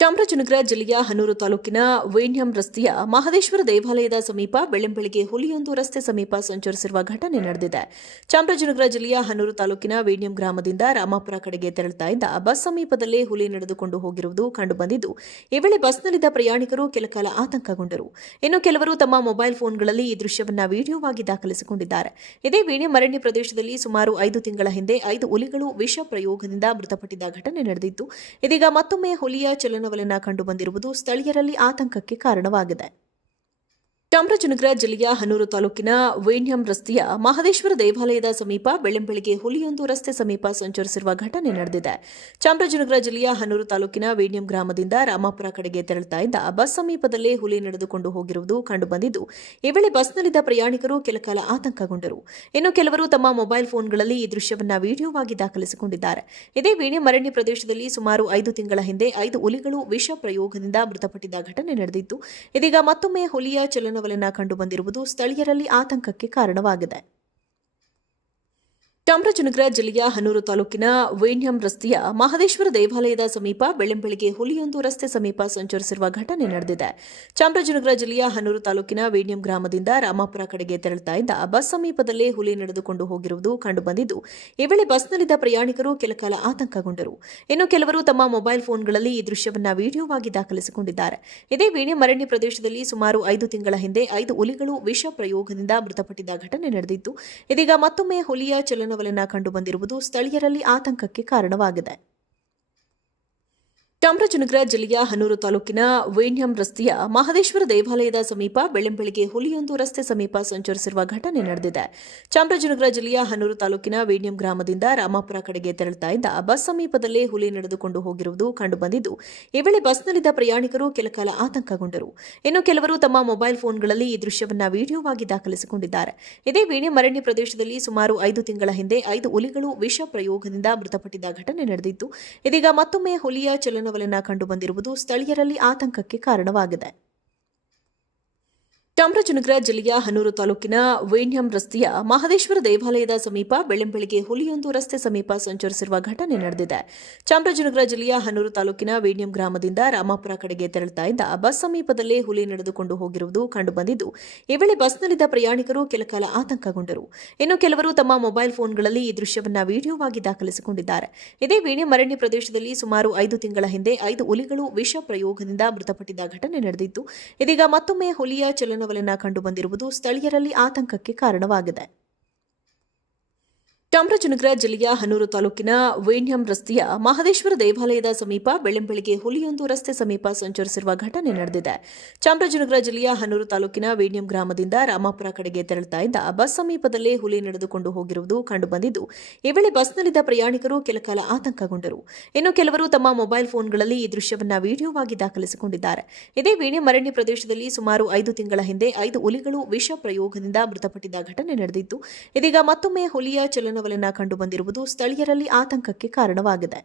ಚಾಮರಾಜನಗರ ಜಿಲ್ಲೆಯ ಹನೂರು ತಾಲೂಕಿನ ವೇಣ್ಯಂ ರಸ್ತೆಯ ಮಹದೇಶ್ವರ ದೇವಾಲಯದ ಸಮೀಪ ಬೆಳ್ಳಂಬೆಳಗ್ಗೆ ಹುಲಿಯೊಂದು ರಸ್ತೆ ಸಮೀಪ ಸಂಚರಿಸಿರುವ ಘಟನೆ ನಡೆದಿದೆ. ಚಾಮರಾಜನಗರ ಜಿಲ್ಲೆಯ ಹನೂರು ತಾಲೂಕಿನ ವೇಣ್ಯಂ ಗ್ರಾಮದಿಂದ ರಾಮಾಪುರ ಕಡೆಗೆ ತೆರಳುತ್ತಾ ಇದ್ದ ಬಸ್ ಸಮೀಪದಲ್ಲೇ ಹುಲಿ ನಡೆದುಕೊಂಡು ಹೋಗಿರುವುದು ಕಂಡುಬಂದಿದ್ದು, ಈ ವೇಳೆ ಬಸ್ನಲ್ಲಿದ್ದ ಪ್ರಯಾಣಿಕರು ಕೆಲಕಾಲ ಆತಂಕಗೊಂಡರು. ಇನ್ನು ಕೆಲವರು ತಮ್ಮ ಮೊಬೈಲ್ ಫೋನ್ಗಳಲ್ಲಿ ಈ ದೃಶ್ಯವನ್ನ ವಿಡಿಯೋವಾಗಿ ದಾಖಲಿಸಿಕೊಂಡಿದ್ದಾರೆ. ಇದೇ ವೇಣ್ಯಂ ಅರಣ್ಯ ಪ್ರದೇಶದಲ್ಲಿ ಸುಮಾರು 5 ತಿಂಗಳ ಹಿಂದೆ 5 ಹುಲಿಗಳು ವಿಷ ಪ್ರಯೋಗದಿಂದ ಮೃತಪಟ್ಟಿದ್ದ ಘಟನೆ ನಡೆದಿತ್ತು. ಇದೀಗ ಮತ್ತೊಮ್ಮೆ ಹುಲಿಯ ಚಲನವಲನ ಕಂಡುಬಂದಿರುವುದು ಸ್ಥಳೀಯರಲ್ಲಿ ಆತಂಕಕ್ಕೆ ಕಾರಣವಾಗಿದೆ. ಚಾಮರಾಜನಗರ ಜಿಲ್ಲೆಯ ಹನೂರು ತಾಲೂಕಿನ ವೇಣ್ಯಂ ರಸ್ತೆಯ ಮಹದೇಶ್ವರ ದೇವಾಲಯದ ಸಮೀಪ ಬೆಳ್ಳಂಬೆಳಗ್ಗೆ ಹುಲಿಯೊಂದು ರಸ್ತೆ ಸಮೀಪ ಸಂಚರಿಸಿರುವ ಘಟನೆ ನಡೆದಿದೆ. ಚಾಮರಾಜನಗರ ಜಿಲ್ಲೆಯ ಹನೂರು ತಾಲೂಕಿನ ವೇಣ್ಯಂ ಗ್ರಾಮದಿಂದ ರಾಮಾಪುರ ಕಡೆಗೆ ತೆರಳುತ್ತಾ ಇದ್ದ ಬಸ್ ಸಮೀಪದಲ್ಲೇ ಹುಲಿ ನಡೆದುಕೊಂಡು ಹೋಗಿರುವುದು ಕಂಡುಬಂದಿದ್ದು, ಈ ವೇಳೆ ಬಸ್ನಲ್ಲಿದ್ದ ಪ್ರಯಾಣಿಕರು ಕೆಲಕಾಲ ಆತಂಕಗೊಂಡರು. ಇನ್ನು ಕೆಲವರು ತಮ್ಮ ಮೊಬೈಲ್ ಫೋನ್ಗಳಲ್ಲಿ ಈ ದೃಶ್ಯವನ್ನ ವಿಡಿಯೋವಾಗಿ ದಾಖಲಿಸಿಕೊಂಡಿದ್ದಾರೆ. ಇದೇ ವೇಣ್ಯಂ ಅರಣ್ಯ ಪ್ರದೇಶದಲ್ಲಿ ಸುಮಾರು 5 ತಿಂಗಳ ಹಿಂದೆ 5 ಹುಲಿಗಳು ವಿಷ ಪ್ರಯೋಗದಿಂದ ಮೃತಪಟ್ಟಿದ್ದ ಘಟನೆ ನಡೆದಿತ್ತು. ಇದೀಗ ಮತ್ತೊಮ್ಮೆ ಹುಲಿಯ ಚಲನವಲನ ಕಂಡುಬಂದಿರುವುದು ಸ್ಥಳೀಯರಲ್ಲಿ ಆತಂಕಕ್ಕೆ ಕಾರಣವಾಗಿದೆ. ಚಾಮರಾಜನಗರ ಜಿಲ್ಲೆಯ ಹನೂರು ತಾಲೂಕಿನ ವೇಣ್ಯಂ ರಸ್ತೆಯ ಮಹದೇಶ್ವರ ದೇವಾಲಯದ ಸಮೀಪ ಬೆಳ್ಳಂಬೆಳಗ್ಗೆ ಹುಲಿಯೊಂದು ರಸ್ತೆ ಸಮೀಪ ಸಂಚರಿಸಿರುವ ಘಟನೆ ನಡೆದಿದೆ. ಚಾಮರಾಜನಗರ ಜಿಲ್ಲೆಯ ಹನೂರು ತಾಲೂಕಿನ ವೇಣ್ಯಂ ಗ್ರಾಮದಿಂದ ರಾಮಾಪುರ ಕಡೆಗೆ ತೆರಳುತ್ತಾ ಇದ್ದ ಬಸ್ ಸಮೀಪದಲ್ಲೇ ಹುಲಿ ನಡೆದುಕೊಂಡು ಹೋಗಿರುವುದು ಕಂಡುಬಂದಿದ್ದು, ಈ ವೇಳೆ ಬಸ್ನಲ್ಲಿದ್ದ ಪ್ರಯಾಣಿಕರು ಕೆಲಕಾಲ ಆತಂಕಗೊಂಡರು. ಇನ್ನು ಕೆಲವರು ತಮ್ಮ ಮೊಬೈಲ್ ಫೋನ್ಗಳಲ್ಲಿ ಈ ದೃಶ್ಯವನ್ನ ವಿಡಿಯೋವಾಗಿ ದಾಖಲಿಸಿಕೊಂಡಿದ್ದಾರೆ. ಇದೇ ವೇಣ್ಯಂ ಅರಣ್ಯ ಪ್ರದೇಶದಲ್ಲಿ ಸುಮಾರು 5 ತಿಂಗಳ ಹಿಂದೆ 5 ಹುಲಿಗಳು ವಿಷ ಪ್ರಯೋಗದಿಂದ ಮೃತಪಟ್ಟಿದ್ದ ಘಟನೆ ನಡೆದಿತ್ತು. ಇದೀಗ ಮತ್ತೊಮ್ಮೆ ಹುಲಿಯ ಚಲನವಲನ ಕಂಡುಬಂದಿರುವುದು ಸ್ಥಳೀಯರಲ್ಲಿ ಆತಂಕಕ್ಕೆ ಕಾರಣವಾಗಿದೆ. ಚಾಮರಾಜನಗರ ಜಿಲ್ಲೆಯ ಹನೂರು ತಾಲೂಕಿನ ವೇಣ್ಯಂ ರಸ್ತೆಯ ಮಹದೇಶ್ವರ ದೇವಾಲಯದ ಸಮೀಪ ಬೆಳ್ಳಂಬೆಳಗ್ಗೆ ಹುಲಿಯೊಂದು ರಸ್ತೆ ಸಮೀಪ ಸಂಚರಿಸಿರುವ ಘಟನೆ ನಡೆದಿದೆ. ಚಾಮರಾಜನಗರ ಜಿಲ್ಲೆಯ ಹನೂರು ತಾಲೂಕಿನ ವೇಣ್ಯಂ ಗ್ರಾಮದಿಂದ ರಾಮಾಪುರ ಕಡೆಗೆ ತೆರಳುತ್ತಾ ಇದ್ದ ಬಸ್ ಸಮೀಪದಲ್ಲೇ ಹುಲಿ ನಡೆದುಕೊಂಡು ಹೋಗಿರುವುದು ಕಂಡುಬಂದಿದ್ದು, ಈ ವೇಳೆ ಬಸ್ನಲ್ಲಿದ್ದ ಪ್ರಯಾಣಿಕರು ಕೆಲಕಾಲ ಆತಂಕಗೊಂಡರು. ಇನ್ನು ಕೆಲವರು ತಮ್ಮ ಮೊಬೈಲ್ ಫೋನ್ಗಳಲ್ಲಿ ಈ ದೃಶ್ಯವನ್ನ ವಿಡಿಯೋವಾಗಿ ದಾಖಲಿಸಿಕೊಂಡಿದ್ದಾರೆ. ಇದೇ ವೇಣ್ಯಂ ಅರಣ್ಯ ಪ್ರದೇಶದಲ್ಲಿ ಸುಮಾರು 5 ತಿಂಗಳ ಹಿಂದೆ 5 ಹುಲಿಗಳು ವಿಷ ಪ್ರಯೋಗದಿಂದ ಮೃತಪಟ್ಟಿದ್ದ ಘಟನೆ ನಡೆದಿತ್ತು. ಇದೀಗ ಮತ್ತೊಮ್ಮೆ ಹುಲಿಯ ಚಲನವಲನ ಕಂಡುಬಂದಿರುವುದು ಸ್ಥಳೀಯರಲ್ಲಿ ಆತಂಕಕ್ಕೆ ಕಾರಣವಾಗಿದೆ. ಚಾಮರಾಜನಗರ ಜಿಲ್ಲೆಯ ಹನೂರು ತಾಲೂಕಿನ ವೇಣ್ಯಂ ರಸ್ತೆಯ ಮಹದೇಶ್ವರ ದೇವಾಲಯದ ಸಮೀಪ ಬೆಳ್ಳಂಬೆಳಗ್ಗೆ ಹುಲಿಯೊಂದು ರಸ್ತೆ ಸಮೀಪ ಸಂಚರಿಸಿರುವ ಘಟನೆ ನಡೆದಿದೆ. ಚಾಮರಾಜನಗರ ಜಿಲ್ಲೆಯ ಹನೂರು ತಾಲೂಕಿನ ವೇಣ್ಯಂ ಗ್ರಾಮದಿಂದ ರಾಮಾಪುರ ಕಡೆಗೆ ತೆರಳುತ್ತಾ ಇದ್ದ ಬಸ್ ಸಮೀಪದಲ್ಲೇ ಹುಲಿ ನಡೆದುಕೊಂಡು ಹೋಗಿರುವುದು ಕಂಡುಬಂದಿದ್ದು, ಈ ವೇಳೆ ಬಸ್ನಲ್ಲಿದ್ದ ಪ್ರಯಾಣಿಕರು ಕೆಲಕಾಲ ಆತಂಕಗೊಂಡರು. ಇನ್ನು ಕೆಲವರು ತಮ್ಮ ಮೊಬೈಲ್ ಫೋನ್ಗಳಲ್ಲಿ ಈ ದೃಶ್ಯವನ್ನ ವಿಡಿಯೋವಾಗಿ ದಾಖಲಿಸಿಕೊಂಡಿದ್ದಾರೆ. ಇದೇ ವೇಣ್ಯಂ ಅರಣ್ಯ ಪ್ರದೇಶದಲ್ಲಿ ಸುಮಾರು 5 ತಿಂಗಳ ಹಿಂದೆ 5 ಹುಲಿಗಳು ವಿಷ ಪ್ರಯೋಗದಿಂದ ಮೃತಪಟ್ಟಿದ್ದ ಘಟನೆ ನಡೆದಿತ್ತು. ಇದೀಗ ಮತ್ತೊಮ್ಮೆ ಹುಲಿಯ ಚಲನವಲನ ಕಂಡುಬಂದಿರುವುದು ಸ್ಥಳೀಯರಲ್ಲಿ ಆತಂಕಕ್ಕೆ ಕಾರಣವಾಗಿದೆ. ಚಾಮರಾಜನಗರ ಜಿಲ್ಲೆಯ ಹನೂರು ತಾಲೂಕಿನ ವೇಣ್ಯಂ ರಸ್ತೆಯ ಮಹದೇಶ್ವರ ದೇವಾಲಯದ ಸಮೀಪ ಬೆಳ್ಳಂಬೆಳಗ್ಗೆ ಹುಲಿಯೊಂದು ರಸ್ತೆ ಸಮೀಪ ಸಂಚರಿಸಿರುವ ಘಟನೆ ನಡೆದಿದೆ. ಚಾಮರಾಜನಗರ ಜಿಲ್ಲೆಯ ಹನೂರು ತಾಲೂಕಿನ ವೇಣ್ಯಂ ಗ್ರಾಮದಿಂದ ರಾಮಾಪುರ ಕಡೆಗೆ ತೆರಳುತ್ತಾ ಇದ್ದ ಬಸ್ ಸಮೀಪದಲ್ಲೇ ಹುಲಿ ನಡೆದುಕೊಂಡು ಹೋಗಿರುವುದು ಕಂಡುಬಂದಿದ್ದು, ಈ ವೇಳೆ ಬಸ್ನಲ್ಲಿದ್ದ ಪ್ರಯಾಣಿಕರು ಕೆಲಕಾಲ ಆತಂಕಗೊಂಡರು. ಇನ್ನು ಕೆಲವರು ತಮ್ಮ ಮೊಬೈಲ್ ಫೋನ್ಗಳಲ್ಲಿ ಈ ದೃಶ್ಯವನ್ನ ವಿಡಿಯೋವಾಗಿ ದಾಖಲಿಸಿಕೊಂಡಿದ್ದಾರೆ. ಇದೇ ವೇಣ್ಯಂ ಅರಣ್ಯ ಪ್ರದೇಶದಲ್ಲಿ ಸುಮಾರು 5 ತಿಂಗಳ ಹಿಂದೆ 5 ಹುಲಿಗಳು ವಿಷ ಪ್ರಯೋಗದಿಂದ ಮೃತಪಟ್ಟಿದ್ದ ಘಟನೆ ನಡೆದಿತ್ತು. ಇದೀಗ ಮತ್ತೊಮ್ಮೆ ಹುಲಿಯ ಚಲನವಲನ ಕಂಡುಬಂದಿರುವುದು ಸ್ಥಳೀಯರಲ್ಲಿ ಆತಂಕಕ್ಕೆ ಕಾರಣವಾಗಿದೆ.